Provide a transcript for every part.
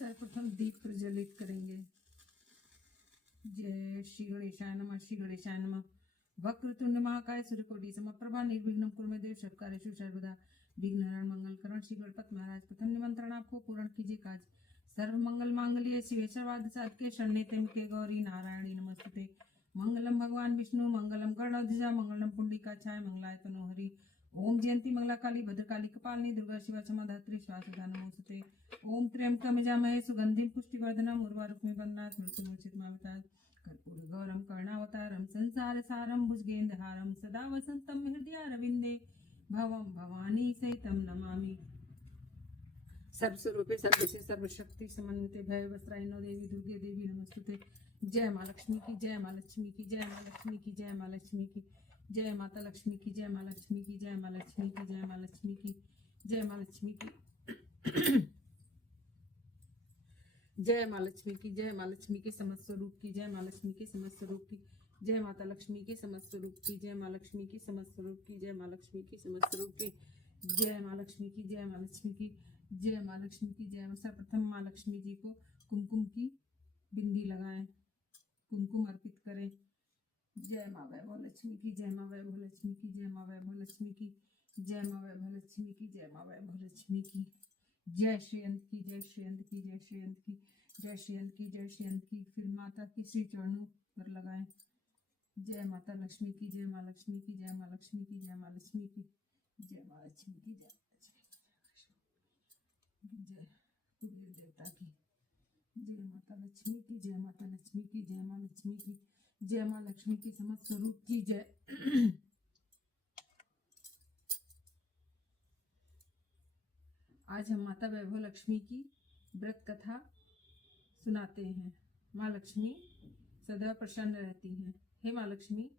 सर्वप्रथम दीप प्रज्वलित करेंगे। जय श्री गणेशाय नमः। श्री गणेशाय नमः। वक्रतुंड महाकाय सूर्यकोटि समप्रभा निर्विघ्नं कुरु मे देव सर्वकार्येषु सर्वदा विघ्नहरण मंगलकरण। श्री गणपति महाराज प्रथम निमंत्रण आपको पूर्ण कीजिए काज। सर्व मंगल मांगल्ये शिवे सर्वार्थ साधके शरण्ये त्र्यंबके गौरी नारायणी नमस्तुते। मंगलम भगवान विष्णु मंगलम गरुड़ध्वजा मंगलम पुंडरीकाक्षाय मंगलाय तनोहरि। ओम जयंती मंगला काली भद्रकाली कपालिनी दुर्गा शिवा क्षमा धात्री स्वासदा नमोस्तुते। ओम त्र्यंबकम यजामहे सुगंधिं पुष्टिवर्धनम् उर्वारुकमिव बन्धनात् मृत्युर्मुक्षितमामृतात्। कर्पूरगौरं कर्णावतारं संसारसारं भुजगेन्द्रहारं सदा वसन्तं हृदयारविन्दे भवं भवानी सहितं नमामि। सर्वस्वरूपे सर्वस्य सर्वशक्ति समन्विते भय वस्त्राइनो देवी दुर्गे देवी नमस्तुते। जय माँ लक्ष्मी की जय, माँ लक्ष्मी की जय, माँ लक्ष्मी की जय, माँ लक्ष्मी की जय, माता लक्ष्मी की जय, माँ लक्ष्मी की जय, माँ लक्ष्मी की जय, माँ लक्ष्मी की जय, माँ लक्ष्मी की जय, माँ लक्ष्मी की जय, माँ लक्ष्मी के समस्त स्वरूप की जय, माँ लक्ष्मी के समस्त स्वरूप की जय, माता लक्ष्मी के समस्त स्वरूप की जय, माँ लक्ष्मी की समस्त स्वरूप की जय, माँ लक्ष्मी की समस्त स्वरूप की जय, माँ लक्ष्मी की जय, माँ लक्ष्मी की जय, माँ लक्ष्मी की जय। सर्वप्रथम माँ लक्ष्मी जी को कुमकुम की बिंदी लगाएं, कुमकुम अर्पित करें। जय माँ वैभव लक्ष्मी की जय, माँ वैभव लक्ष्मी की जय, माँ वैभव लक्ष्मी की जय, माँ वैभव लक्ष्मी की जय, माँ वैभव लक्ष्मी की जय। श्रीअंत की जय, श्रीअंत की जय, श्रीअंत की जय, श्रीअंत की जय, श्रीअंत की। फिर माता की श्री चरणों पर लगाएं। जय माता लक्ष्मी की जय, माँ लक्ष्मी की जय, माँ लक्ष्मी की जय, माँ लक्ष्मी की जय, माँ लक्ष्मी की जय, जय कुबेर देवता की जय, माता लक्ष्मी की जय, माता लक्ष्मी की जय, माँ लक्ष्मी की जय, माँ लक्ष्मी के समस्त स्वरूप की जय। आज हम माता वैभव लक्ष्मी की व्रत कथा सुनाते हैं। माँ लक्ष्मी सदैव प्रसन्न रहती हैं। हे माँ लक्ष्मी,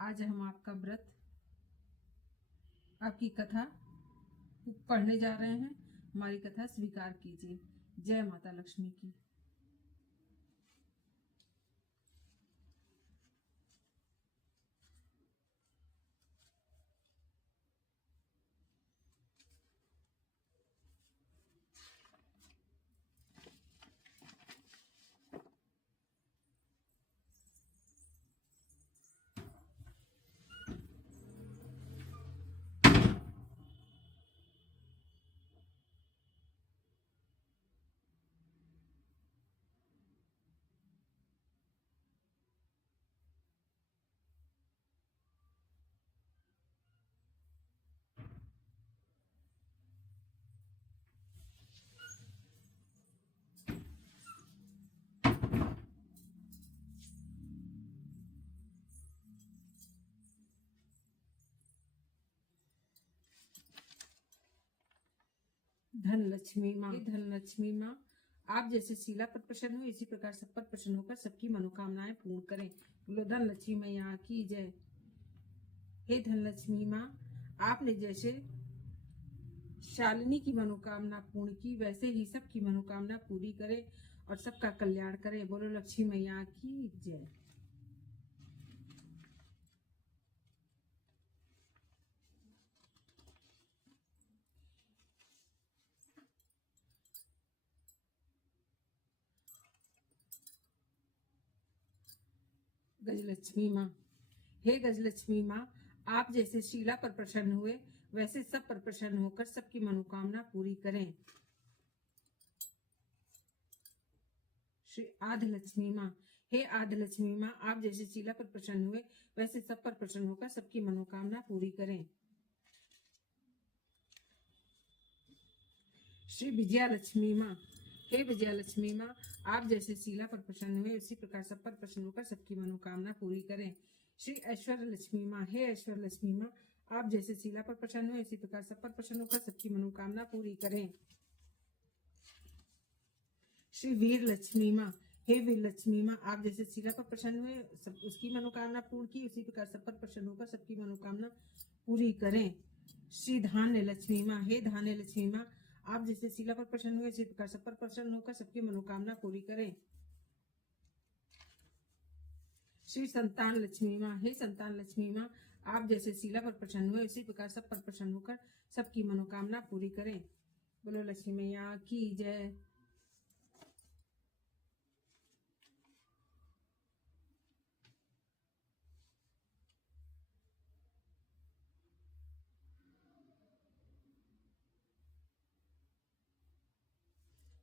आज हम आपका व्रत, आपकी कथा पढ़ने जा रहे हैं। हमारी कथा स्वीकार कीजिए। जय माता लक्ष्मी की। धन लक्ष्मी माँ, धन लक्ष्मी माँ, आप जैसे शीला पर प्रसन्न हो, इसी प्रकार सब पर प्रसन्न होकर सबकी मनोकामनाएं पूर्ण करें। बोलो धन लक्ष्मी मैया की जय। हे धन लक्ष्मी माँ, आपने जैसे शालिनी की मनोकामना पूर्ण की, वैसे ही सबकी मनोकामना पूरी करे और सबका कल्याण करे। बोलो लक्ष्मी मैया की जय। गजलक्ष्मी माँ, हे गजलक्ष्मी माँ, आप जैसे शीला पर प्रसन्न हुए, वैसे सब पर प्रसन्न होकर सबकी मनोकामना पूरी करें। श्री आदिलक्ष्मी माँ, हे आदिलक्ष्मी माँ, आप जैसे शीला पर प्रसन्न हुए, वैसे सब पर प्रसन्न होकर सबकी मनोकामना पूरी करें। श्री विजयालक्ष्मी माँ, हे विजयालक्ष्मी माँ, आप जैसे शीला पर प्रसन्न हुए, उसी प्रकार सब पर प्रसन्न होकर सबकी मनोकामना पूरी करें। श्री ऐश्वर्य लक्ष्मी माँ, हे ऐश्वर्य लक्ष्मी माँ, आप जैसे शीला पर प्रसन्न हुए, इसी प्रकार सब पर प्रसन्न होकर सबकी मनोकामना पूरी करें। श्री वीर लक्ष्मी माँ, हे वीर लक्ष्मी माँ, आप जैसे शीला पर प्रसन्न हुए, सब उसकी मनोकामना पूर्ण की, उसी प्रकार सब पर प्रसन्न होकर सबकी मनोकामना पूरी करें। श्री धान्य लक्ष्मी माँ, हे धान्य लक्ष्मी माँ, आप जैसे शीला पर प्रसन्न हुए, इसी प्रकार सब पर प्रसन्न होकर सबकी मनोकामना पूरी करें। श्री संतान लक्ष्मी माँ, हे संतान लक्ष्मी माँ, आप जैसे शीला पर प्रसन्न हुए, इसी प्रकार सब पर प्रसन्न होकर सबकी मनोकामना पूरी करें। बोलो लक्ष्मी मैया की जय।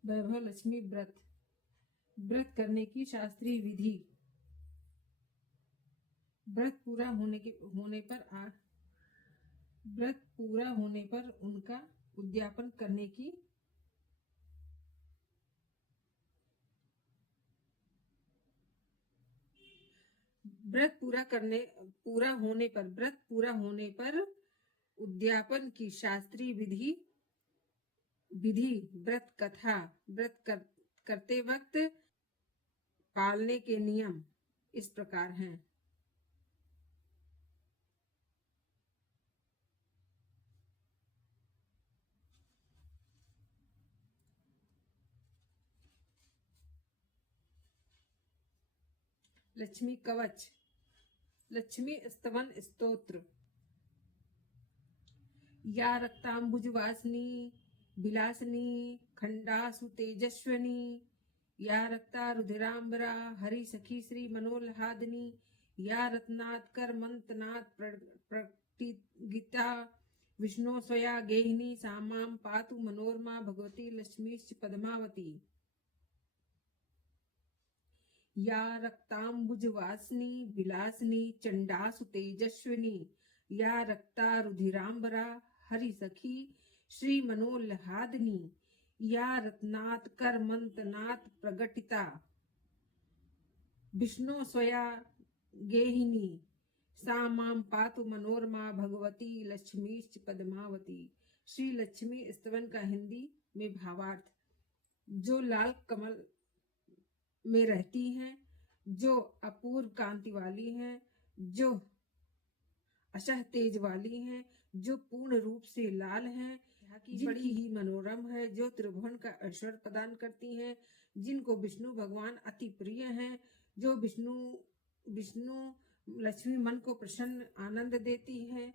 वैभव लक्ष्मी व्रत। व्रत करने की शास्त्रीय विधि। व्रत पूरा होने पर उनका उद्यापन करने की व्रत पूरा होने पर उद्यापन की शास्त्रीय विधि व्रत कथा। करते वक्त पालने के नियम इस प्रकार हैं। लक्ष्मी कवच। लक्ष्मी स्तवन स्तोत्र। या रक्तांबुजवासिनी विलासिनी खंडासु तेजस्विनी या रक्ता रुधिरांबरा हरि सखी श्री मनोल्हादिनी या रत्नात्कर मंतनाथ प्रतिगिता विष्णु स्वया गेहिनी सामाम पातु मनोरमा भगवती लक्ष्मीश्च पद्मावती। या रक्तांबुजवासिनी विलासिनी चंडासु तेजस्विनी या रक्ता रुधिरांबरा हरि सखी श्री मनोल्हादिनी या रत्नात् कर मंतनात् प्रगटिता विष्णु स्वया गेहिनी सा माम पातु मनोरमा भगवती लक्ष्मीश्च पद्मावती। श्री लक्ष्मी स्तवन का हिंदी में भावार्थ। जो लाल कमल में रहती हैं, जो अपूर्व कांति वाली हैं, जो अशह तेज वाली हैं, जो पूर्ण रूप से लाल हैं, की बड़ी ही मनोरम है, जो त्रिभुवन का ऐश्वर्य प्रदान करती हैं, जिनको विष्णु भगवान अति प्रिय हैं, जो विष्णु लक्ष्मी मन को प्रसन्न आनंद देती है,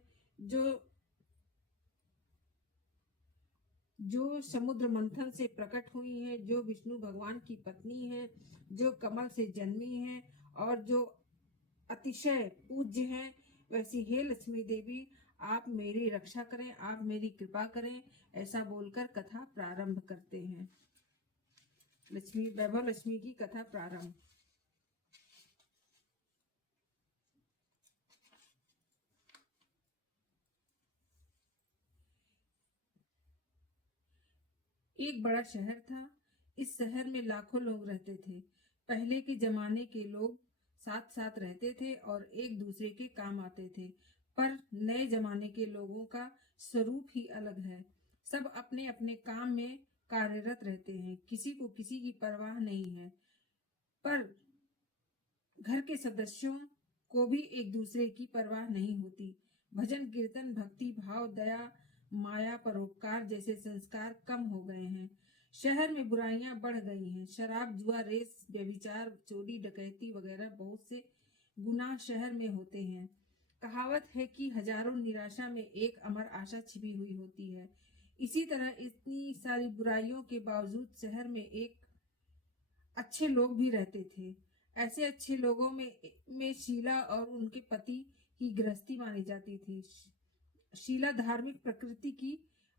जो समुद्र मंथन से प्रकट हुई है, जो विष्णु भगवान की पत्नी है, जो कमल से जन्मी है और जो अतिशय पूज्य है, वैसी हे लक्ष्मी देवी आप मेरी रक्षा करें, आप मेरी कृपा करें, ऐसा बोलकर कथा प्रारंभ करते हैं। वैभव लक्ष्मी की कथा प्रारंभ। एक बड़ा शहर था। इस शहर में लाखों लोग रहते थे। पहले के जमाने के लोग साथ साथ रहते थे और एक दूसरे के काम आते थे, पर नए जमाने के लोगों का स्वरूप ही अलग है। सब अपने अपने काम में कार्यरत रहते हैं, किसी को किसी की परवाह नहीं है। पर घर के सदस्यों को भी एक दूसरे की परवाह नहीं होती। भजन कीर्तन भक्ति भाव दया माया परोपकार जैसे संस्कार कम हो गए हैं। शहर में बुराइयां बढ़ गई हैं। शराब जुआ रेस व्यभिचार चोरी डकैती वगैरह बहुत से गुनाह शहर में होते हैं। कहावत है कि हजारों निराशा में एक अमर आशा छिपी हुई होती है। इसी तरह इतनी सारी बुराइयों के बावजूद शहर में एक अच्छे लोग भी रहते थे। ऐसे अच्छे लोगों में शीला और उनके पति की गृहस्थी मानी जाती थी। शीला धार्मिक प्रकृति की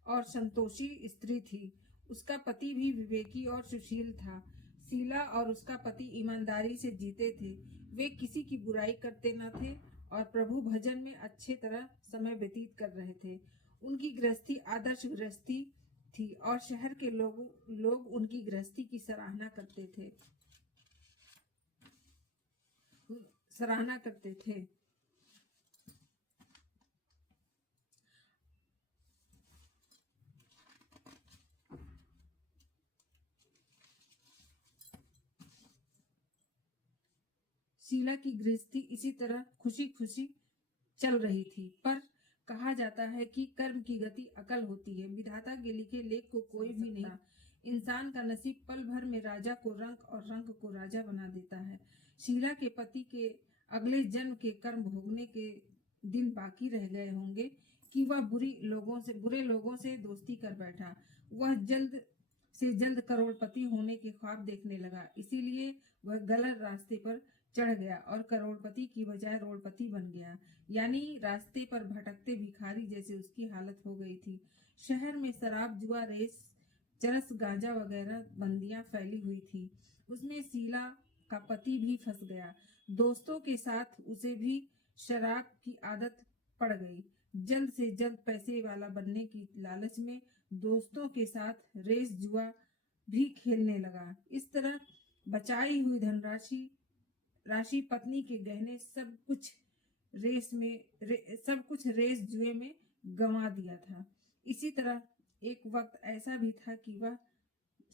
और संतोषी स्त्री थी। उसका पति भी विवेकी और सुशील था। शीला और उसका पति ईमानदारी से जीते थे। वे किसी की बुराई करते न थे और प्रभु भजन में अच्छे तरह समय व्यतीत कर रहे थे। उनकी गृहस्थी आदर्श गृहस्थी थी और शहर के लोग उनकी गृहस्थी की सराहना करते थे। शीला की गृहस्थी इसी तरह खुशी खुशी चल रही थी। पर कहा जाता है कि कर्म की गति अकल होती है। विधाता के लिखे लेख को कोई भी नहीं। इंसान का नसीब पल भर में राजा को रंक और रंक को राजा बना देता है। शीला के पति के अगले जन्म के कर्म भोगने के दिन बाकी रह गए होंगे कि वह बुरे लोगों से दोस्ती कर बैठा। वह जल्द से जल्द करोड़पति होने के ख्वाब देखने लगा। इसीलिए वह गलत रास्ते पर चढ़ गया और करोड़पति की बजाय रोड़पति बन गया। यानी रास्ते पर भटकते भिखारी जैसे उसकी हालत हो गई थी। शहर में शराब जुआ रेस चरस, गांजा वगैरह बंदियां फैली हुई थी। उसमें शीला का पति भी फंस गया। दोस्तों के साथ उसे भी शराब की आदत पड़ गई। जल्द से जल्द पैसे वाला बनने की लालच में दोस्तों के साथ रेस जुआ भी खेलने लगा। इस तरह बचाई हुई धनराशि राशि, पत्नी के गहने, सब कुछ रेस जुए में गंवा दिया था। इसी तरह एक वक्त ऐसा भी था कि वह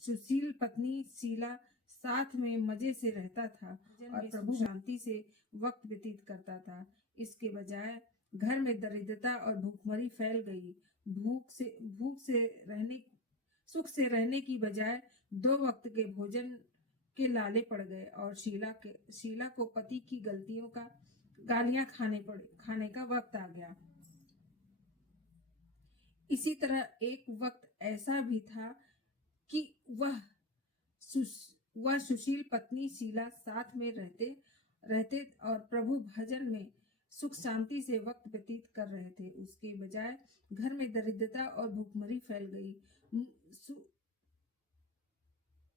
सुशील पत्नी शीला साथ में मजे से रहता था और प्रभु शांति से वक्त व्यतीत करता था। इसके बजाय घर में दरिद्रता और भूखमरी फैल गई। सुख से रहने की बजाय 2 वक्त के भोजन के लाले पड़ गए और शीला को पति की गालियां खाने का वक्त आ गया। इसी तरह एक वक्त ऐसा भी था कि वह सुशील पत्नी शीला साथ में रहते और प्रभु भजन में सुख शांति से वक्त व्यतीत कर रहे थे। उसके बजाय घर में दरिद्रता और भूखमरी फैल गई।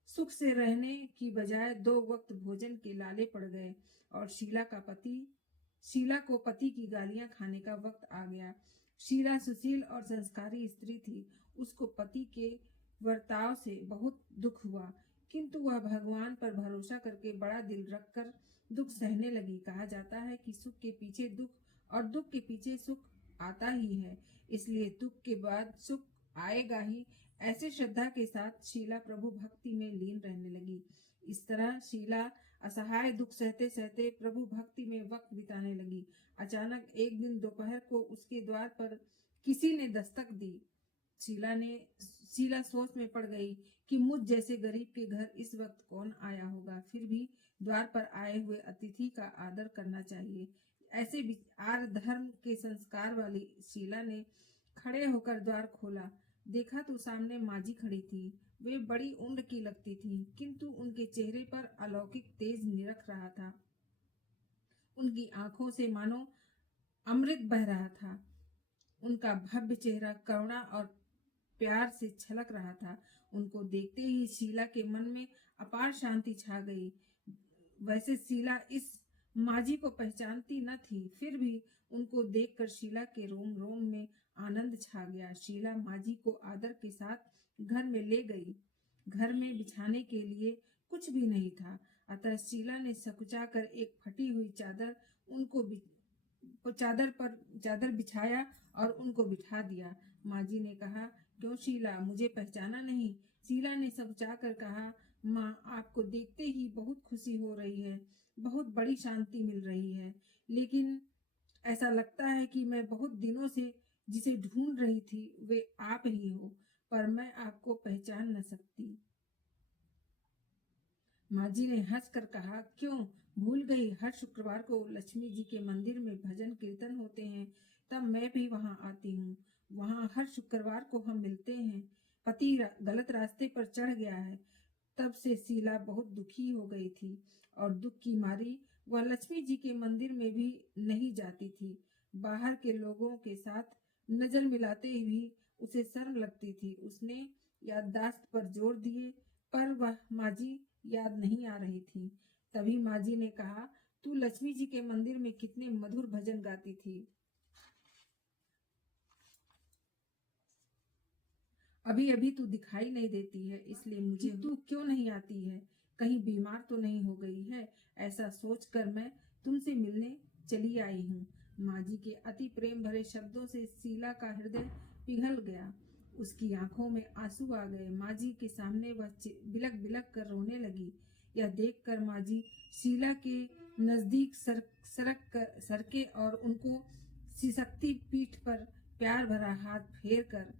सुख से रहने की बजाय 2 वक्त भोजन के लाले पड़ गए और शीला को पति की गालियां खाने का वक्त आ गया। शीला सुशील और संस्कारी स्त्री थी। उसको पति के वर्ताव से बहुत दुख हुआ, किंतु वह भगवान पर भरोसा करके बड़ा दिल रखकर दुख सहने लगी। कहा जाता है कि सुख के पीछे दुख और दुख के पीछे सुख आता ही है, इसलिए दुख के बाद सुख आएगा ही। ऐसे श्रद्धा के साथ शीला प्रभु भक्ति में लीन रहने लगी। इस तरह शीला असहाय दुख सहते सहते प्रभु भक्ति में वक्त बिताने लगी। अचानक एक दिन दोपहर को उसके द्वार पर किसी ने दस्तक दी। शीला सोच में पड़ गई कि मुझ जैसे गरीब के घर इस वक्त कौन आया होगा। फिर भी द्वार पर आए हुए अतिथि का आदर करना चाहिए। ऐसे विचार धर्म के संस्कार वाली शीला ने खड़े होकर द्वार खोला। देखा तो सामने माजी खड़ी थी। वे बड़ी उम्र की लगती थी, किंतु उनके चेहरे पर अलौकिक तेज निरख रहा था। उनकी आंखों से मानो अमृत बह रहा था। उनका भव्य चेहरा करुणा और प्यार से छलक रहा था। उनको देखते ही शीला के मन में अपार शांति छा गई। वैसे शीला इस माजी को पहचानती न थी, फिर भी उनको देखकर शीला के रोम रोम में आनंद छा गया। शीला माजी को आदर के साथ घर में ले गई। घर में बिछाने के लिए कुछ भी नहीं था, अतः शीला ने सकुचाकर एक फटी हुई चादर बिछाया और उनको बिठा दिया। माजी ने कहा, क्यों शीला, मुझे पहचाना नहीं? शीला ने सकुचाकर कहा, माँ, आपको देखते ही बहुत खुशी हो रही है, बहुत बड़ी शांति मिल रही है, लेकिन ऐसा लगता है कि मैं बहुत दिनों से जिसे ढूंढ रही थी वे आप ही हो, पर मैं आपको पहचान न सकती। माजी ने हंसकर कहा, क्यों भूल गई? हर शुक्रवार को लक्ष्मी जी के मंदिर में भजन कीर्तन होते हैं, तब मैं भी वहां आती हूँ। वहां हर शुक्रवार को हम मिलते हैं। पति गलत रास्ते पर चढ़ गया है। तब से शीला बहुत दुखी हो गई थी और दुख की मारी वह लक्ष्मी जी के मंदिर में भी नहीं जाती थी। बाहर के लोगों के साथ नजर मिलाते भी उसे शर्म लगती थी। उसने याददाश्त पर जोर दिए, पर वह माजी याद नहीं आ रही थी। तभी माजी ने कहा, तू लक्ष्मी जी के मंदिर में कितने मधुर भजन गाती थी। अभी अभी तू दिखाई नहीं देती है, इसलिए मुझे तू क्यों नहीं आती है? कहीं बीमार तो नहीं हो गई है? ऐसा सोचकर मैं तुमसे मिलने चली आई हूँ। माजी के अति प्रेम भरे शब्दों से शीला का हृदय पिघल गया। उसकी आंखों में आंसू आ गए। माजी के सामने वह बिलक बिलक कर रोने लगी। यह देखकर माजी शीला के नजदीक सरके और उनको सिसकती पीठ पर प्यार भरा हाथ फेर कर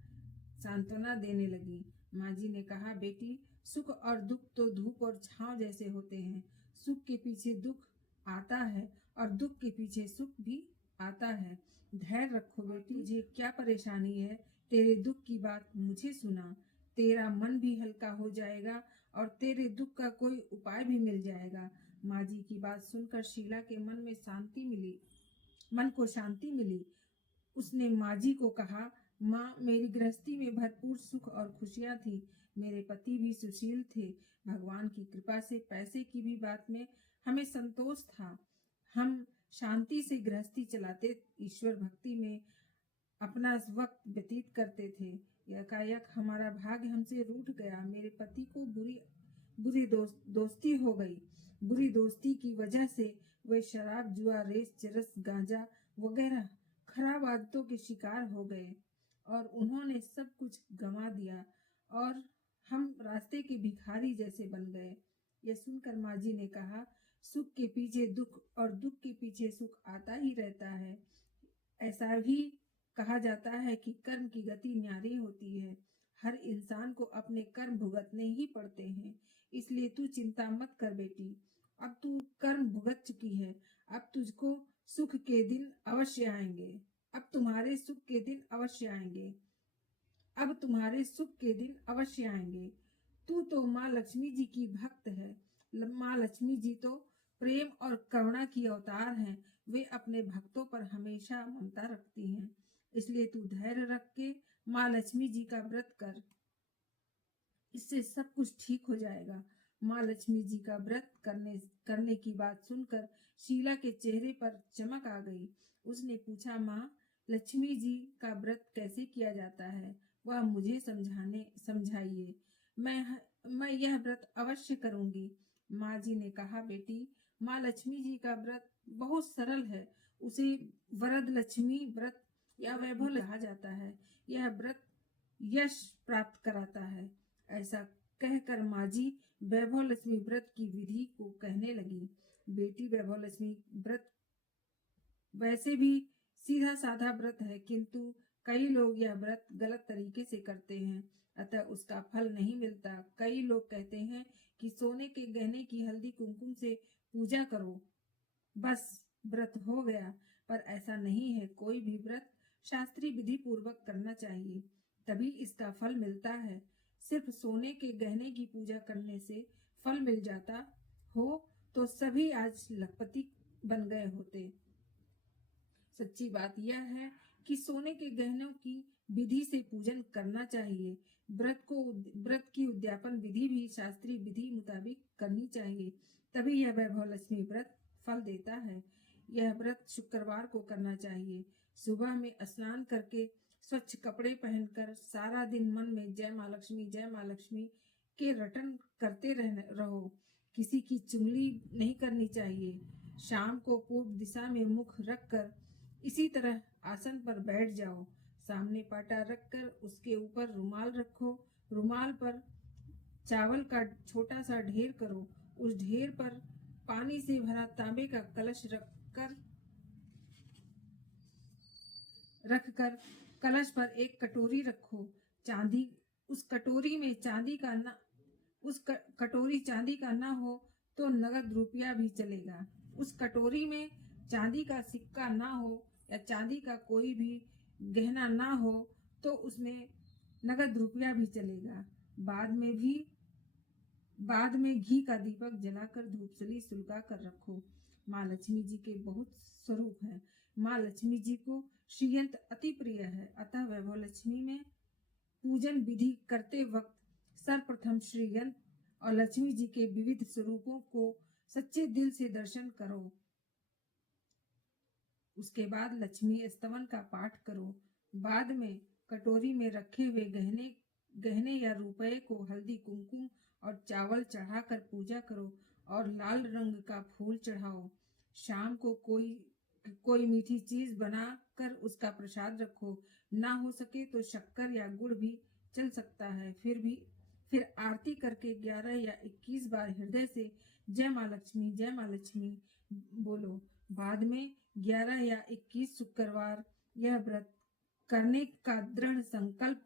सांत्वना देने लगी। माजी ने कहा, बेटी, सुख और दुख तो धूप और छांव जैसे होते हैं। सुख के पीछे दुख आता है और दुख के पीछे सुख भी आता है। धैर्य रखो बेटी, मुझे क्या परेशानी है? तेरे दुख की बात मुझे सुना, तेरा मन भी हल्का हो जाएगा और तेरे दुख का कोई उपाय भी मिल जाएगा। माजी की बात सुनकर शीला के मन को शांति मिली। उसने माजी को कहा, माँ, मेरी गृहस्थी में भरपूर सुख और खुशियां थी। मेरे पति भी सुशील थे। भगवान की कृपा से पैसे की भी बात में हमें संतोष था। हम शांति से गृहस्थी चलाते, ईश्वर भक्ति में अपना वक्त व्यतीत करते थे। एकाएक हमारा भाग्य हमसे रूठ गया। मेरे पति को बुरी दोस्ती हो गई। बुरी दोस्ती की वजह से वे शराब, जुआ, रेस, चरस, गांजा वगैरह खराब आदतों के शिकार हो गए और उन्होंने सब कुछ गंवा दिया और हम रास्ते के भिखारी जैसे बन गए। यह सुनकर माँ जी ने कहा, सुख के पीछे दुख और दुख के पीछे सुख आता ही रहता है। ऐसा भी कहा जाता है कि कर्म की गति न्यारी होती है। हर इंसान को अपने कर्म भुगतने ही पड़ते हैं। इसलिए तू चिंता मत कर बेटी, अब तू कर्म भुगत चुकी है। अब तुझको सुख के दिन अवश्य आएंगे। अब तुम्हारे सुख के दिन अवश्य आएंगे। अब तुम्हारे सुख के दिन अवश्य आएंगे। तू तो माँ लक्ष्मी जी की भक्त है। माँ लक्ष्मी जी तो प्रेम और करुणा की अवतार हैं। वे अपने भक्तों पर हमेशा ममता रखती हैं। इसलिए तू धैर्य रख के माँ लक्ष्मी जी का व्रत कर, इससे सब कुछ ठीक हो जाएगा। माँ लक्ष्मी जी का व्रत करने की बात सुनकर शीला के चेहरे पर चमक आ गई। उसने पूछा, माँ लक्ष्मी जी का व्रत कैसे किया जाता है, वह मुझे समझाइए। मैं यह व्रत अवश्य करूंगी। माँ जी ने कहा, बेटी माँ लक्ष्मी जी का व्रत बहुत सरल है। उसे वरद लक्ष्मी व्रत या वैभव कहा जाता है। यह व्रत यश प्राप्त कराता है। ऐसा कहकर माँ जी वैभव लक्ष्मी व्रत की विधि को कहने लगी। बेटी, वैभव लक्ष्मी व्रत वैसे भी सीधा साधा व्रत है, किंतु कई लोग यह व्रत गलत तरीके से करते हैं, अतः उसका फल नहीं मिलता। कई लोग कहते हैं कि सोने के गहने की हल्दी कुमकुम से पूजा करो, बस व्रत हो गया। पर ऐसा नहीं है। कोई भी व्रत शास्त्रीय विधि पूर्वक करना चाहिए, तभी इसका फल मिलता है। सिर्फ सोने के गहने की पूजा करने से फल मिल जाता हो तो सभी आज लखपति बन गए होते। सच्ची बात यह है कि सोने के गहनों की विधि से पूजन करना चाहिए। व्रत की उद्यापन विधि भी शास्त्रीय विधि मुताबिक करनी चाहिए, तभी यह वैभव लक्ष्मी व्रत फल देता है। यह व्रत शुक्रवार को करना चाहिए। सुबह में स्नान करके स्वच्छ कपड़े पहनकर सारा दिन मन में जय माँ लक्ष्मी के रटन करते रहो। किसी की चुगली नहीं करनी चाहिए। शाम को पूर्व दिशा में मुख रखकर इसी तरह आसन पर बैठ जाओ। सामने पाटा रखकर उसके ऊपर रुमाल रखो। रुमाल पर चावल का छोटा सा ढेर करो। उस ढेर पर पानी से भरा तांबे का कलश रखकर कलश पर एक कटोरी रखो। उस कटोरी चांदी का ना हो तो नगद रुपया भी चलेगा। उस कटोरी में चांदी का सिक्का ना हो या चांदी का कोई भी गहना ना हो तो उसमें नगद रुपया भी चलेगा। बाद में घी का दीपक जलाकर धूपसली सुलगा कर रखो। माँ लक्ष्मी जी के बहुत स्वरूप हैं। माँ लक्ष्मी जी को श्रीयंत्र अति प्रिय है, अतः वैभव लक्ष्मी में पूजन विधि करते वक्त सर्वप्रथम श्रीयंत्र और लक्ष्मी जी के विविध स्वरूपों को सच्चे दिल से दर्शन करो। उसके बाद लक्ष्मी स्तवन का पाठ करो। बाद में कटोरी में रखे हुए गहने या रुपए को हल्दी, कुमकुम और चावल चढ़ाकर पूजा करो और लाल रंग का फूल चढ़ाओ। शाम को कोई मीठी चीज बना कर उसका प्रसाद रखो। ना हो सके तो शक्कर या गुड़ भी चल सकता है। फिर आरती करके 11 या 21 बार हृदय से जय माँ लक्ष्मी बोलो। बाद में 11 या 21 शुक्रवार यह व्रत करने का दृढ़ संकल्प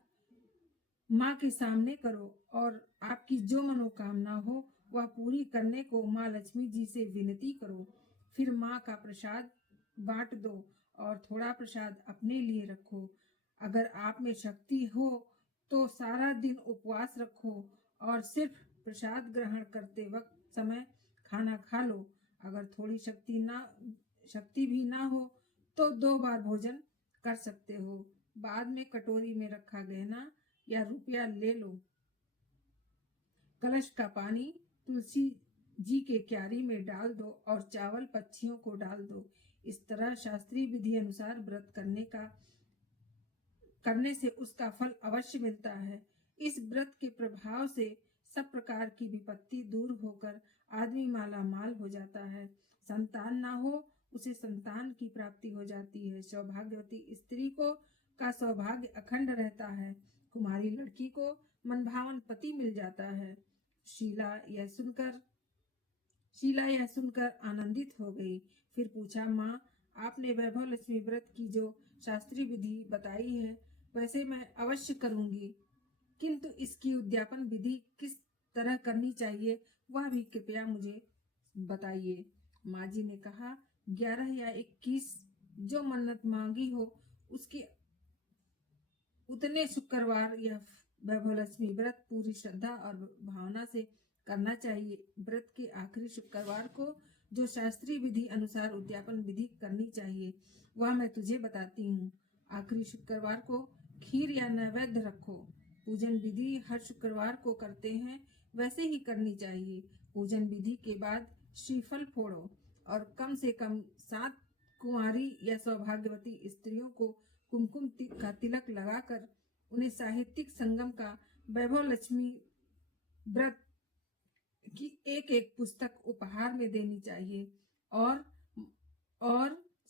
माँ के सामने करो और आपकी जो मनोकामना हो वह पूरी करने को माँ लक्ष्मी जी से विनती करो। फिर माँ का प्रसाद बांट दो और थोड़ा प्रसाद अपने लिए रखो। अगर आप में शक्ति हो तो सारा दिन उपवास रखो और सिर्फ प्रसाद ग्रहण करते वक्त समय खाना खा लो। अगर थोड़ी शक्ति भी ना हो तो 2 बार भोजन कर सकते हो। बाद में कटोरी में रखा गहना या रुपया ले लो कलश का पानी तुलसी जी के क्यारी में डाल दो और चावल पक्षियों को डाल दो। इस तरह शास्त्रीय विधि अनुसार व्रत करने से उसका फल अवश्य मिलता है। इस व्रत के प्रभाव से सब प्रकार की विपत्ति दूर होकर आदमी माला माल हो जाता है। संतान ना हो उसे संतान की प्राप्ति हो जाती है। सौभाग्यवती स्त्री को का सौभाग्य अखंड रहता है। कुमारी लड़की को मनभावन पति मिल जाता है। शीला यह सुनकर आनंदित हो गई। फिर पूछा, माँ, आपने वैभव लक्ष्मी व्रत की जो शास्त्रीय विधि बताई है वैसे मैं अवश्य करूंगी, किंतु इसकी उद्यापन विधि किस तरह करनी चाहिए वह भी कृपया मुझे बताइए। माँ जी ने कहा, 11 या 21 जो मन्नत मांगी हो उसके उतने शुक्रवार यह वैभव लक्ष्मी व्रत पूरी श्रद्धा और भावना से करना चाहिए। व्रत के आखिरी शुक्रवार को जो शास्त्रीय विधि अनुसार उद्यापन विधि करनी चाहिए वह मैं तुझे बताती हूँ। आखिरी शुक्रवार को खीर या नैवेद्य रखो। पूजन विधि हर शुक्रवार को करते हैं वैसे ही करनी चाहिए। पूजन विधि के बाद श्रीफल फोड़ो और कम से कम 7 कुंवारी या सौभाग्यवती स्त्रियों को कुमकुम का तिलक लगाकर उन्हें साहित्यिक संगम का वैभव लक्ष्मी व्रत की एक एक पुस्तक उपहार में देनी चाहिए और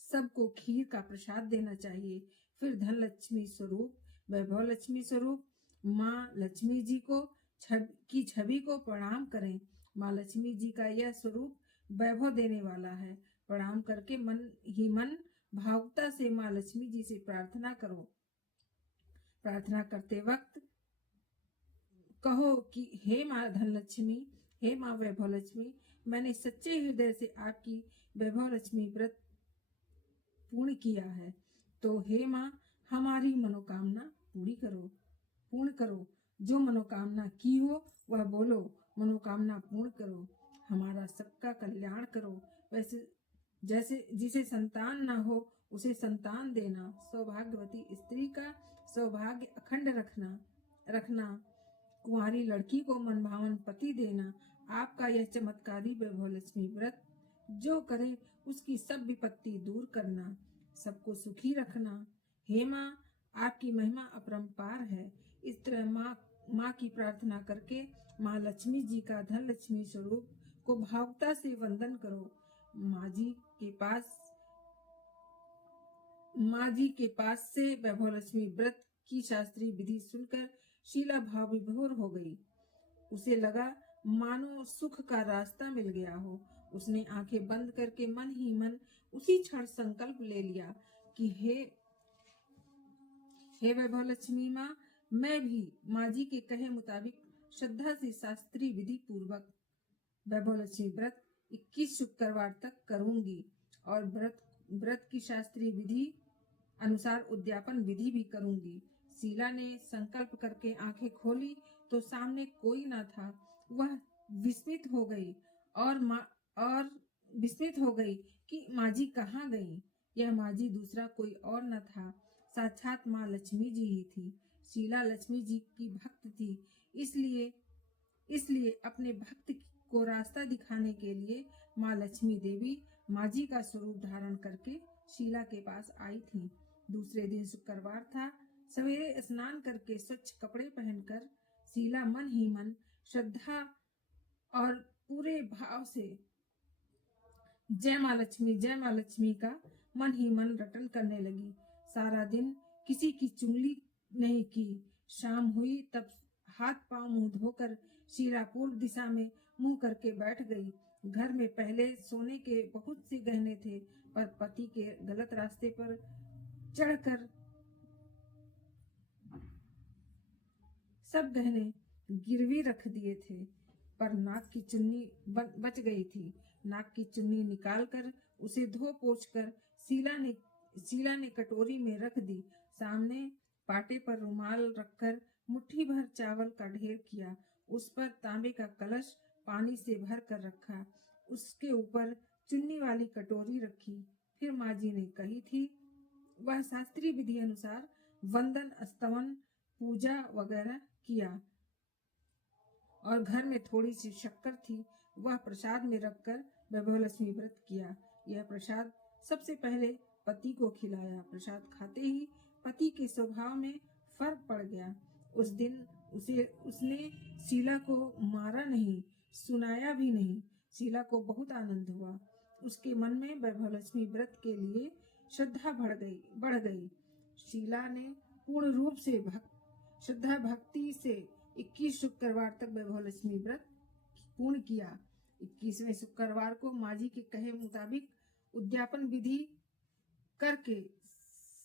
सबको खीर का प्रसाद देना चाहिए। फिर धन लक्ष्मी स्वरूप वैभव लक्ष्मी स्वरूप माँ लक्ष्मी जी की छवि को प्रणाम करें। माँ लक्ष्मी जी का यह स्वरूप वैभव देने वाला है। प्रणाम करके मन ही मन भावुकता से माँ लक्ष्मी जी से प्रार्थना करो। प्रार्थना करते वक्त कहो कि हे माँ धनलक्ष्मी, हे माँ वैभव लक्ष्मी, मैंने सच्चे हृदय से आपकी वैभव लक्ष्मी व्रत पूर्ण किया है, तो हे माँ हमारी मनोकामना पूर्ण करो। जो मनोकामना की हो वह बोलो, मनोकामना पूर्ण करो। हमारा सबका कल्याण करो। वैसे जैसे जिसे संतान ना हो उसे संतान देना। सौभाग्यवती स्त्री का सौभाग्य अखंड रखना। कुंवारी लड़की को मनभावन पति देना। आपका यह चमत्कारी वैभव लक्ष्मी व्रत जो करे उसकी सब विपत्ति दूर करना, सबको सुखी रखना। हे माँ, आपकी महिमा अपरंपार है। इस तरह माँ की प्रार्थना करके माँ लक्ष्मी जी का धन लक्ष्मी स्वरूप को भावुकता से वंदन करो। माँ जी के पास से वैभव लक्ष्मी व्रत की शास्त्रीय विधि सुनकर शीला भाव विभोर हो गई। उसे लगा मानो सुख का रास्ता मिल गया हो। उसने आंखें बंद करके मन ही मन उसी क्षण संकल्प ले लिया कि हे वैभव लक्ष्मी माँ, मैं भी माँ जी के कहे मुताबिक श्रद्धा से शास्त्रीय विधि पूर्वक वैभव लक्ष्मी व्रत 21 शुक्रवार तक करूंगी और व्रत की शास्त्रीय विधि अनुसार उद्यापन विधि भी करूंगी। शीला ने संकल्प करके आंखें खोली तो सामने कोई न था। वह विस्मित हो गई कि माँ जी कहाँ गई। यह माँ जी दूसरा कोई और न था, साक्षात माँ लक्ष्मी जी ही थी। शीला लक्ष्मी जी की भक्त थी, इसलिए अपने भक्त को रास्ता दिखाने के लिए माँ लक्ष्मी देवी माँ जी का स्वरूप धारण करके शीला के पास आई थी। दूसरे दिन शुक्रवार था। सवेरे स्नान करके स्वच्छ कपड़े पहनकर शीला मन ही मन श्रद्धा और पूरे भाव से जय माँ लक्ष्मी का मन ही मन रटन करने लगी। सारा दिन किसी की चुगली नहीं की। शाम हुई तब हाथ पांव मुंह धोकर शीला पूर्व दिशा में मुंह करके बैठ गई। घर में पहले सोने के बहुत से गहने थे, पर पति के गलत रास्ते पर चढ़कर सब गहने गिरवी रख दिए थे, पर नाक की चुन्नी बच गई थी। नाक की चुन्नी निकालकर उसे धो पोंछकर शीला ने कटोरी में रख दी। सामने पाटे पर रुमाल रखकर मुट्ठी भर चावल का ढेर किया। उस पर तांबे का कलश पानी से भर कर रखा। उसके ऊपर चुन्नी वाली कटोरी रखी। फिर माँ जी ने कही थी वह शास्त्रीय विधि अनुसार वंदन स्तवन पूजा वगैरह किया और घर में थोड़ी सी शक्कर थी, वह प्रसाद में रखकर वैभवलक्ष्मी व्रत किया। यह प्रसाद सबसे पहले पति को खिलाया। प्रसाद खाते ही पति के स्वभाव में फर्क पड़ गया। उस दिन उसने शीला को मारा नहीं, सुनाया भी नहीं। शीला को बहुत आनंद हुआ। उसके मन में वैभवलक्ष्मी व्रत के लिए श्रद्धा बढ़ गई। शीला ने पूर्ण रूप से श्रद्धा भक्ति से 21 शुक्रवार तक वैभवलक्ष्मी व्रत पूर्ण किया। 21वें शुक्रवार को माँ जी के कहे मुताबिक उद्यापन विधि करके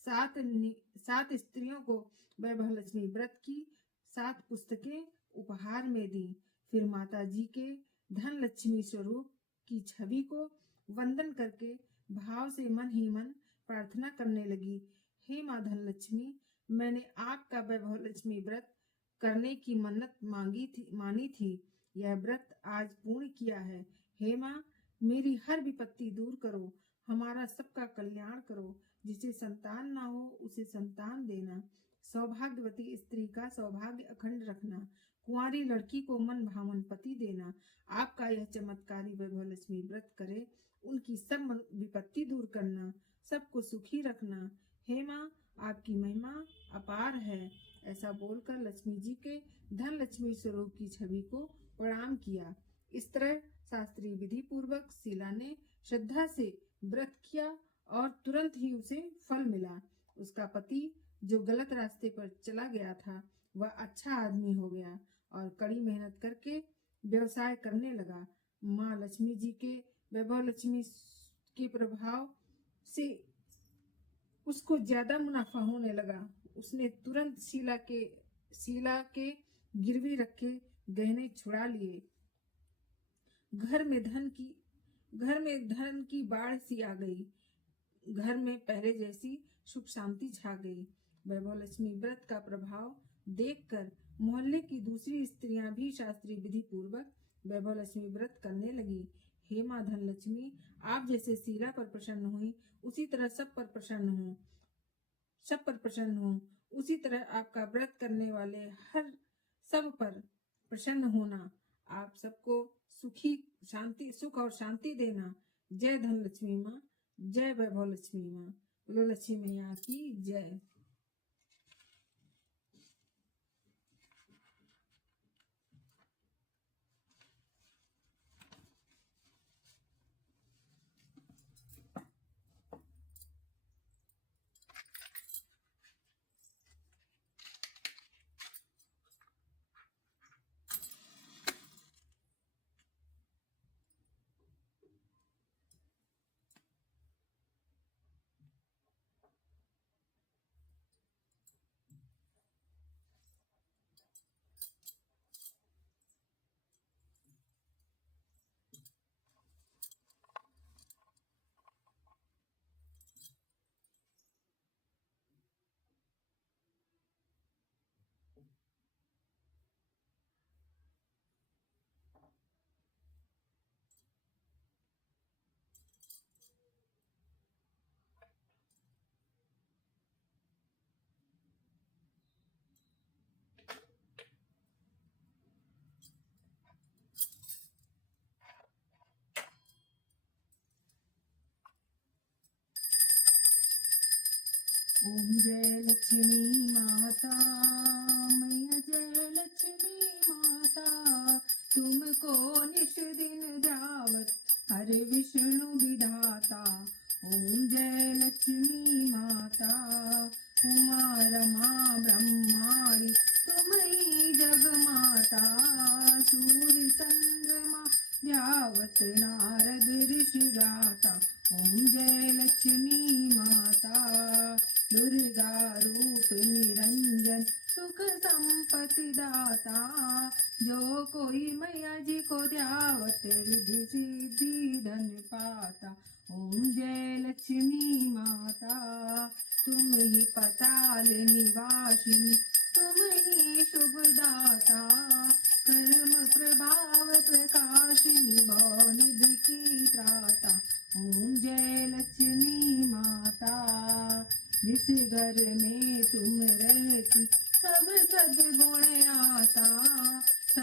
7 स्त्रियों को वैभवलक्ष्मी व्रत की 7 पुस्तकें उपहार में दी। फिर माता जी के धन लक्ष्मी स्वरूप की छवि को वंदन करके भाव से मन ही मन प्रार्थना करने लगी। हे माँ धनलक्ष्मी, मैंने आपका वैभवलक्ष्मी व्रत करने की मन्नत मानी थी। यह व्रत आज पूर्ण किया है। हे माँ, मेरी हर विपत्ति दूर करो, हमारा सबका कल्याण करो। जिसे संतान ना हो उसे संतान देना, सौभाग्यवती स्त्री का सौभाग्य अखंड रखना, कुंवारी लड़की को मन भावन पति देना। आपका यह चमत्कारी वैभवलक्ष्मी व्रत करे, उनकी सब विपत्ति दूर करना, सबको सुखी रखना। हे माँ, आपकी महिमा अपार है। ऐसा बोलकर लक्ष्मी जी के धन लक्ष्मी स्वरूप की छवि को प्रणाम किया। इस तरह शास्त्रीय विधि पूर्वक शीला ने श्रद्धा से व्रत किया और तुरंत ही उसे फल मिला। उसका पति जो गलत रास्ते पर चला गया था, वह अच्छा आदमी हो गया और कड़ी मेहनत करके व्यवसाय करने लगा। माँ लक्ष्मी जी के वैभवलक्ष्मी के प्रभाव से उसको ज्यादा मुनाफा होने लगा। उसने तुरंत शीला के गिरवी रखे गहने छुड़ा लिए। घर में धन की बाढ़ सी आ गई। घर में पहले जैसी सुख शांति छा गई। वैभवलक्ष्मी व्रत का प्रभाव देखकर मोहल्ले की दूसरी स्त्रियां भी शास्त्रीय विधि पूर्वक वैभवलक्ष्मी व्रत करने लगी। हे माँ धनलक्ष्मी, आप जैसे शीला पर प्रसन्न हुई, उसी तरह सब पर प्रसन्न हो। उसी तरह आपका व्रत करने वाले हर सब पर प्रसन्न होना। आप सबको सुख और शांति देना। जय धनलक्ष्मी माँ, जय वैभवलक्ष्मी माँ। बोलो लक्ष्मी मैया की जय। ओम जय लक्ष्मी माता, मैया जय लक्ष्मी माता, तुमको निश दिन ध्यावत हरे विष्णु विधाता। ओम जय लक्ष्मी माता, उमा रमा ब्रह्माणी तुम ही जग माता। सूर्य चंद्रमा ध्यावत नारद ऋषि गाता। ओम जय लक्ष्मी माता, दुर्गा रूप निरंजन सुख संपत्ति दाता। जो कोई मैया जी को ध्यावत रिद्धि सिद्धि धन पाता। ओम जय लक्ष्मी माता, तुम ही पताल निवासिनी तुम ही शुभ दाता। कर्म प्रभाव प्रकाशिनी भवनिधि की त्राता। ओम जय लक्ष्मी माता, जिस घर में तुम रहती सब सद्गुण आता।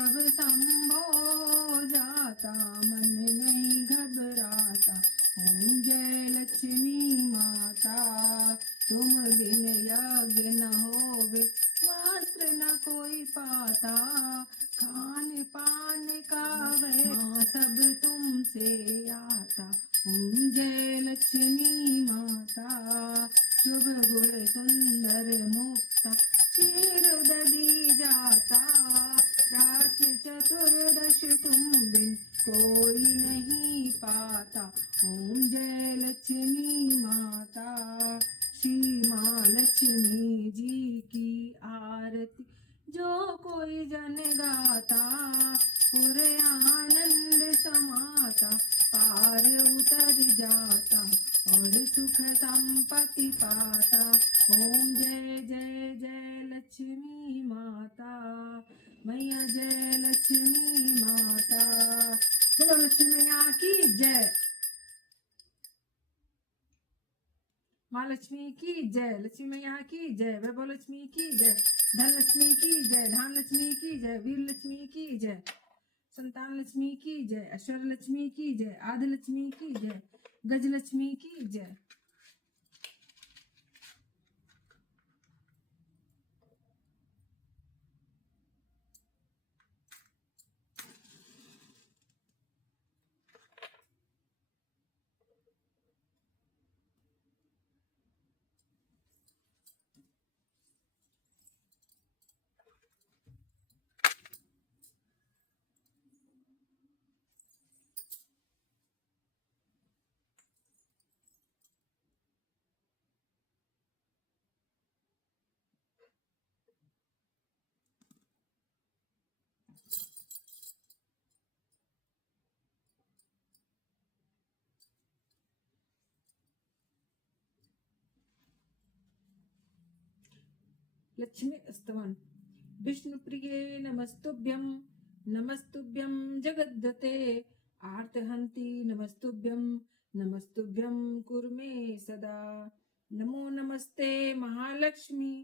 सब संभो जाता, मन नहीं घबराता। ओम जय लक्ष्मी माता, तुम बिन यज्ञ न होवे, वस्त्र न कोई पाता। खान पान का वह सब तुमसे आता। ओम जय लक्ष्मी माता, शुभ गुण सुंदर मुक्ता, क्षीर दधी जाता। रात चतुर्दश तुम बिन कोई नहीं पाता। ओम जय लक्ष्मी माता, श्री माँ लक्ष्मी जी की आरती जो कोई जन गाता। पूरे आनंद समाता, पार उतर जाता, और सुख संपत्ति पाता। ओम जय जय जय लक्ष्मी माता, मैया जय लक्ष्मी माता। बोलो लक्ष्मी मैया की जय। माँ लक्ष्मी की जय, लक्ष्मी मैया की जय, वैभव लक्ष्मी की जय, धन लक्ष्मी की जय, धान लक्ष्मी की जय, वीर लक्ष्मी की जय, संतान लक्ष्मी की जय, ऐश्वर्य लक्ष्मी की जय, आदि लक्ष्मी की जय, गज लक्ष्मी की जय। लक्ष्मी स्तवन। विष्णुप्रिये नमस्तुभ्यं, नमस्तुभ्यं जगद्दते, आर्तहन्ति नमस्तुभ्यं, नमस्तुभ्यं कुर्मे सदा। नमो नमस्ते महालक्ष्मी,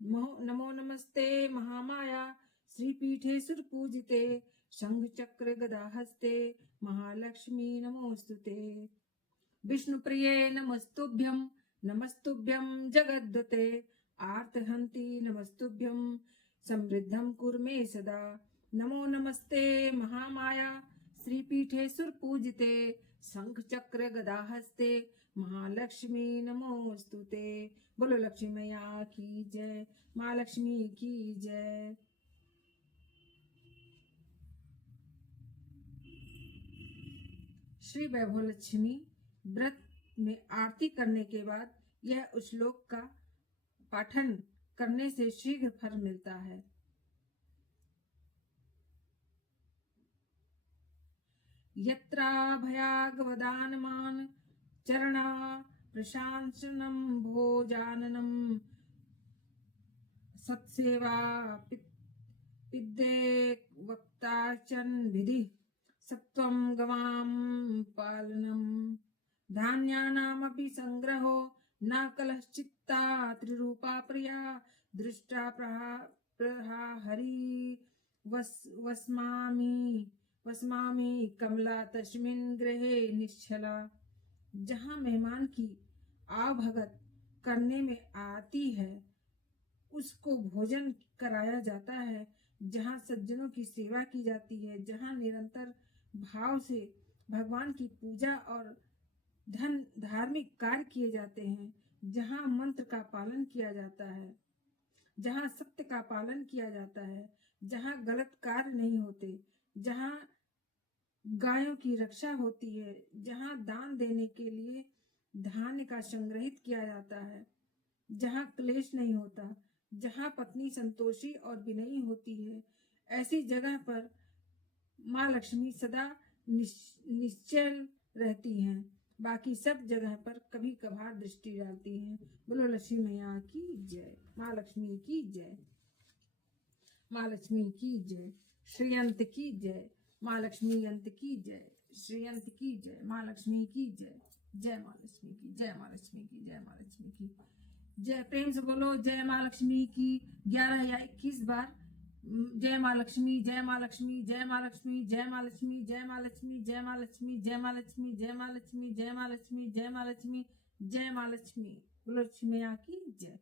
नमो नमस्ते महामाया, श्रीपीठे सुरपूजिते, शंख चक्र गदा हस्ते, महालक्ष्मी नमोस्तुते। विष्णुप्रिये नमस्तुभ्यं, नमस्तुभ्यं जगद्दते, आर्तहन्ति नमस्तुभ्यं, समृद्धं कुर्मे सदा। नमो नमस्ते महामाया, श्रीपीठे सुरपूजिते, शंख चक्र गदा हस्ते, महालक्ष्मी नमोस्तुते। बोलो लक्ष्मी मैया की जय, माँ लक्ष्मी की जय। श्री वैभव लक्ष्मी व्रत में आरती करने के बाद यह श्लोक का पाठन करने से शीघ्र फल मिलता है। यत्रा भयागवदानमान चरणा प्रशांसनम भोजाननम सत्सेवा पिद्दे वक्ताचन विधि सत्वं गवाम पालनम धान्यानामपि संग्रहो न कलश्चित्ता त्रिरूपा प्रिया दृष्टा प्रहाहरि वस्मामि कमला तस्मिन् गृहे निश्चला। जहाँ मेहमान की आवभगत करने में आती है उसको भोजन कराया जाता है, जहाँ सज्जनों की सेवा की जाती है, जहाँ निरंतर भाव से भगवान की पूजा और धार्मिक कार्य किए जाते हैं, जहाँ मंत्र का पालन किया जाता है, जहाँ सत्य का पालन किया जाता है, जहाँ गलत कार्य नहीं होते, जहाँ गायों की रक्षा होती है, जहाँ दान देने के लिए धान्य का संग्रहित किया जाता है, जहाँ क्लेश नहीं होता, जहाँ पत्नी संतोषी और विनयी होती है, ऐसी जगह पर माँ लक्ष्मी सदा निश्चल रहती हैं। बाकी सब जगह पर कभी कभार दृष्टि डालती हैं। बोलो लक्ष्मी मैया की जय, माँ लक्ष्मी की जय, माँ लक्ष्मी की जय, श्रीयंत की जय, माँ लक्ष्मी अंत की जय, श्रीयंत की जय, माँ लक्ष्मी की जय, जय माँ लक्ष्मी की जय, माँ लक्ष्मी की जय, माँ लक्ष्मी की जय। प्रेम से बोलो जय माँ लक्ष्मी की 11 या 21 बार। जय माँ लक्ष्मी, जय माँ लक्ष्मी, जय माँ लक्ष्मी, जय माँ लक्ष्मी, जय माँ लक्ष्मी, जय माँ लक्ष्मी, जय माँ लक्ष्मी, जय माँ लक्ष्मी, जय माँ लक्ष्मी, जय माँ लक्ष्मी, जय माँ लक्ष्मी। बोलो लक्ष्मी मैया की जय।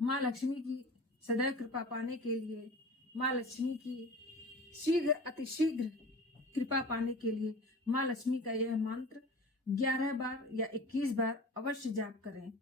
माँ लक्ष्मी की सदैव कृपा पाने के लिए, माँ लक्ष्मी की शीघ्र अतिशीघ्र कृपा पाने के लिए माँ लक्ष्मी का यह मंत्र 11 बार या 21 बार अवश्य जाप करें।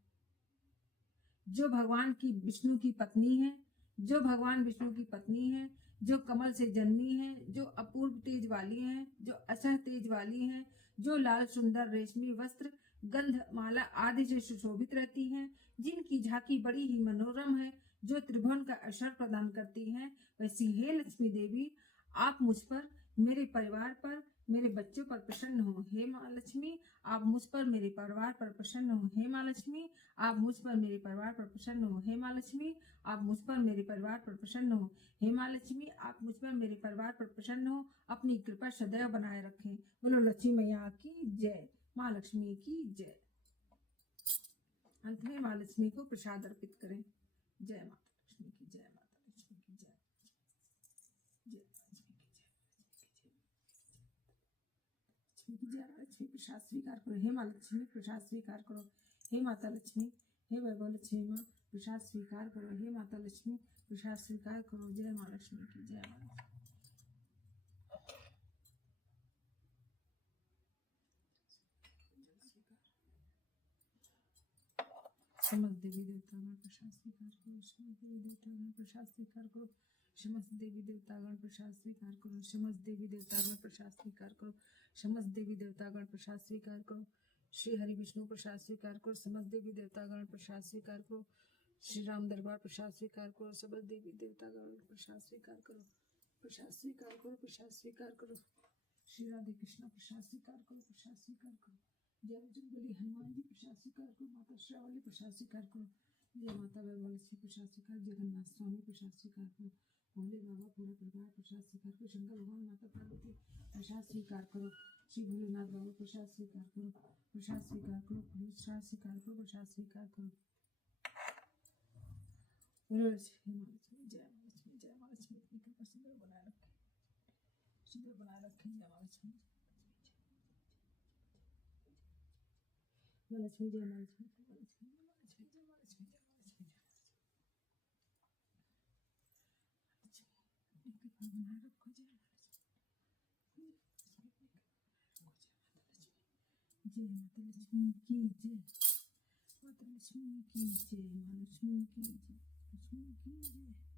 जो भगवान की विष्णु की पत्नी है, जो भगवान विष्णु की पत्नी है, जो कमल से जन्मी है, जो अपूर्व तेज वाली है, जो असह तेज वाली है, जो लाल सुंदर रेशमी वस्त्र गंध माला आदि से सुशोभित रहती हैं, जिनकी झांकी बड़ी ही मनोरम है, जो त्रिभुवन का ऐश्वर्य प्रदान करती हैं, वैसी हे लक्ष्मी देवी, आप मुझ पर, मेरे परिवार पर, मेरे बच्चों पर प्रसन्न हो। हे माँ लक्ष्मी, आप मुझ पर, मेरे परिवार पर प्रसन्न हो। हे माँ लक्ष्मी, आप मुझ पर, मेरे परिवार पर प्रसन्न हो। हे माँ लक्ष्मी, आप मुझ पर, मेरे परिवार पर प्रसन्न हो। हे माँ लक्ष्मी, आप मुझ पर, मेरे परिवार पर प्रसन्न हो। अपनी कृपा सदैव बनाए रखें। बोलो लक्ष्मी मैया की जय। माँ लक्ष्मी की जय। अंत में माँ लक्ष्मी को प्रसाद अर्पित करें। जय माता लक्ष्मी की जय। माता लक्ष्मी की जय। जय लक्ष्मी की जय। लक्ष्मी की जय। लक्ष्मी प्रसाद स्वीकार करो। हे माँ लक्ष्मी प्रसाद स्वीकार करो। हे माता लक्ष्मी, हे वैभव लक्ष्मी माँ प्रसाद स्वीकार करो। हे माता लक्ष्मी प्रसाद स्वीकार करो। जय माँ लक्ष्मी की जय। माँ लक्ष्मी समस्त देवी देवतागण प्रसाद स्वीकार करो। समस्त देवी देवतागण प्रसाद स्वीकार करो। समस्त देवी देवतागण प्रसाद स्वीकार करो। समस्त देवी देवतागण प्रसाद स्वीकार करो। समस्त देवी देवतागण प्रसाद स्वीकार करो। श्री हरि विष्णु प्रसाद स्वीकार करो। समस्त देवी देवतागण प्रसाद स्वीकार करो। श्री राम दरबार प्रसाद स्वीकार करो। समस्त देवी देवतागण प्रसाद स्वीकार करो। प्रसाद स्वीकार करो। प्रसाद स्वीकार करो। श्री राधे कृष्ण प्रसाद स्वीकार करो। प्रसाद स्वीकार करो। जय बजरंगबली हनुमान जी प्रसाद स्वीकार करो। माता श्रावली प्रसाद स्वीकार करो। जय माता वैभव लक्ष्मी प्रसाद स्वीकार। जगन्नाथ स्वामी प्रसाद स्वीकार करो। भोले बाबा पूरा परिवार प्रसाद स्वीकार करो। शंकर भगवान माता पार्वती प्रसाद स्वीकार करो। श्री भोलेनाथ बाबा प्रसाद स्वीकार करो। प्रसाद स्वीकार करो। प्रसाद स्वीकार करो। प्रसाद स्वीकार करो। बोलो लक्ष्मी माँ लक्ष्मी जय। माँ लक्ष्मी जय। माँ लक्ष्मी अपनी कृपा सुंदर बनाए रखें। सुंदर बनाए रखें। जय माँ लक्ष्मी। माँ लक्ष्मी जय। माँ लक्ष्मी जय। माँ लक्ष्मी जय। माँ लक्ष्मी जय। माँ लक्ष्मी जय। माँ लक्ष्मी जय। अपनी कृपा बनाए रखो। जय माँ लक्ष्मी। जय माता लक्ष्मी की जय। माता लक्ष्मी की जय। माँ लक्ष्मी की जय। लक्ष्मी की जय।